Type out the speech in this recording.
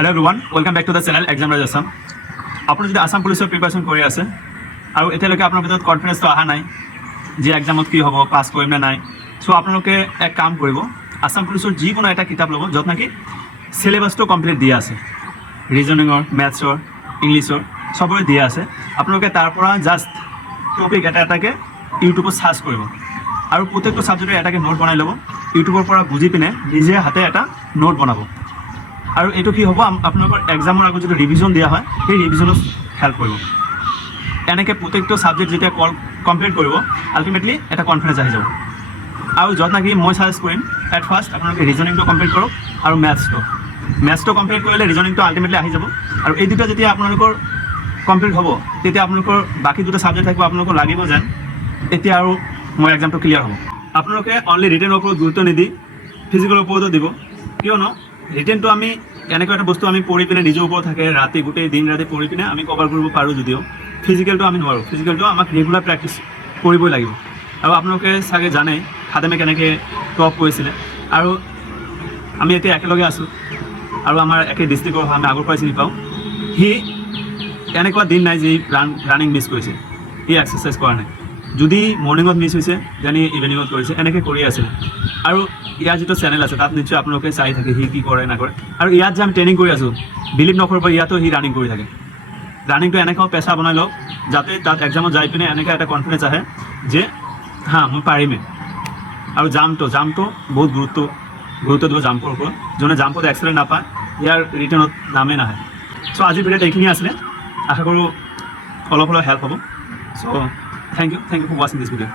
Hello everyone welcome back to the channel exam Raj Assam. आपने जो Assam Pulitzer preparation कर आसे और एतियाলৈকে আপনার ভিতৰত কনফিডেন্স তো আহা নাই যে এক্সামত কি হ'ব পাস কৰিম না নাই। সো আপোনালোকে এক কাম কৰিব, আসাম পুলিসৰ যিকোনো এটা কিতাপ ল'ব য'ত নাকি সিলেবাসটো কমপ্লিট দিয়া আছে, ৰিজনিঙৰ, ম্যাথছৰ, ইংলিছৰ সবৰে দিয়া আছে। আপোনালোকে তাৰ পৰা জাস্ট টপিক এটা এটাকে ইউটিউবত সাৰ্চ কৰিব আৰু প্ৰত্যেকটো সাবজেক্টৰ এটাকে নোট বনাই ল'ব। ইউটিউবৰ পৰা বুজি পিনে নিজে হাতে এটা নোট বনাব আৰু এইটো কি হ'ব আপোনালোকৰ এক্সামৰ আগত যদি ৰিভিজন দিয়া হয় সেই ৰিভিজনত হেল্প কৰিব। এনেকৈ প্ৰত্যেকটো ছাবজেক্ট যেতিয়া কমপ্লিট কৰিব আল্টিমেটলি এটা কনফিডেন্স আহি যাব। আৰু য'ত নাকি মই সাজেষ্ট কৰিম এট ফাৰ্ষ্ট আপোনালোকে ৰিজনিংটো কমপ্লিট কৰক আৰু মেথছটো কমপ্লিট কৰিলে ৰিজনিংটো আল্টিমেটলি আহি যাব। আৰু এই দুটা যেতিয়া আপোনালোকৰ কমপ্লিট হ'ব তেতিয়া আপোনালোকৰ বাকী দুটা ছাবজেক্ট থাকিব, আপোনালোকৰ লাগিব যেন এতিয়া আৰু মই এক্সামটো ক্লিয়াৰ হ'ব। আপোনালোকে অনলি ৰিটেনৰ ওপৰত গুৰুত্ব নিদি ফিজিকেলৰ ওপৰতো দিব, কিয়নো ৰিটেনটো আমি এনেকুৱা এটা বস্তু আমি পঢ়ি পিনে নিজৰ ওপৰত থাকে, ৰাতি গোটেই দিন ৰাতি পঢ়ি পিনে আমি কভাৰ কৰিব পাৰোঁ যদিও ফিজিকেলটো আমি নোৱাৰোঁ। ফিজিকেলটো আমাক ৰেগুলাৰ প্ৰেক্টিছ কৰিবই লাগিব। আৰু আপোনালোকে চাগে জানে খাদেমে কেনেকৈ টপ কৰিছিলে আৰু আমি এতিয়া একেলগে আছোঁ আৰু আমাৰ একে ডিষ্ট্ৰিক্টৰ আমি আগৰ পৰাই চিনি পাওঁ। সি এনেকুৱা দিন নাই যে ৰানিং মিছ কৰিছে, সি এক্সাৰচাইজ কৰা নাই। যদি মৰ্ণিঙত মিছ হৈছে যেনে ইভিনিঙত কৰিছে, এনেকৈ কৰি আছিলে। আৰু ইয়াৰ যিটো চেনেল আছে তাত নিশ্চয় আপোনালোকে চাই থাকে সি কি কৰে নকৰে। আৰু ইয়াত যে আমি ট্ৰেইনিং কৰি আছোঁ বিলিভ নকৰিব, ইয়াতো সি ৰানিং কৰি থাকে। ৰানিংটো এনেকৈ পেচা বনাই লওক যাতে তাত এক্সামত যাই পিনে এনেকৈ এটা কনফিডেন্স আহে যে হা মই পাৰিমেই। আৰু জাম্পটো বহুত গুৰুত্ব দিব জাম্পৰ ওপৰত। যোনে জাম্পত এক্সেলেণ্ট নাপায় ইয়াৰ ৰিটাৰ্ণত নামেই নাহে। চ' আজিৰ ভিডিঅ'ত এইখিনি আছিলে, আশা কৰোঁ অলপ হেল্প হ'ব। চ' থেংক ইউ ফৰ ৱাচিং দিছ ভিডিঅ'।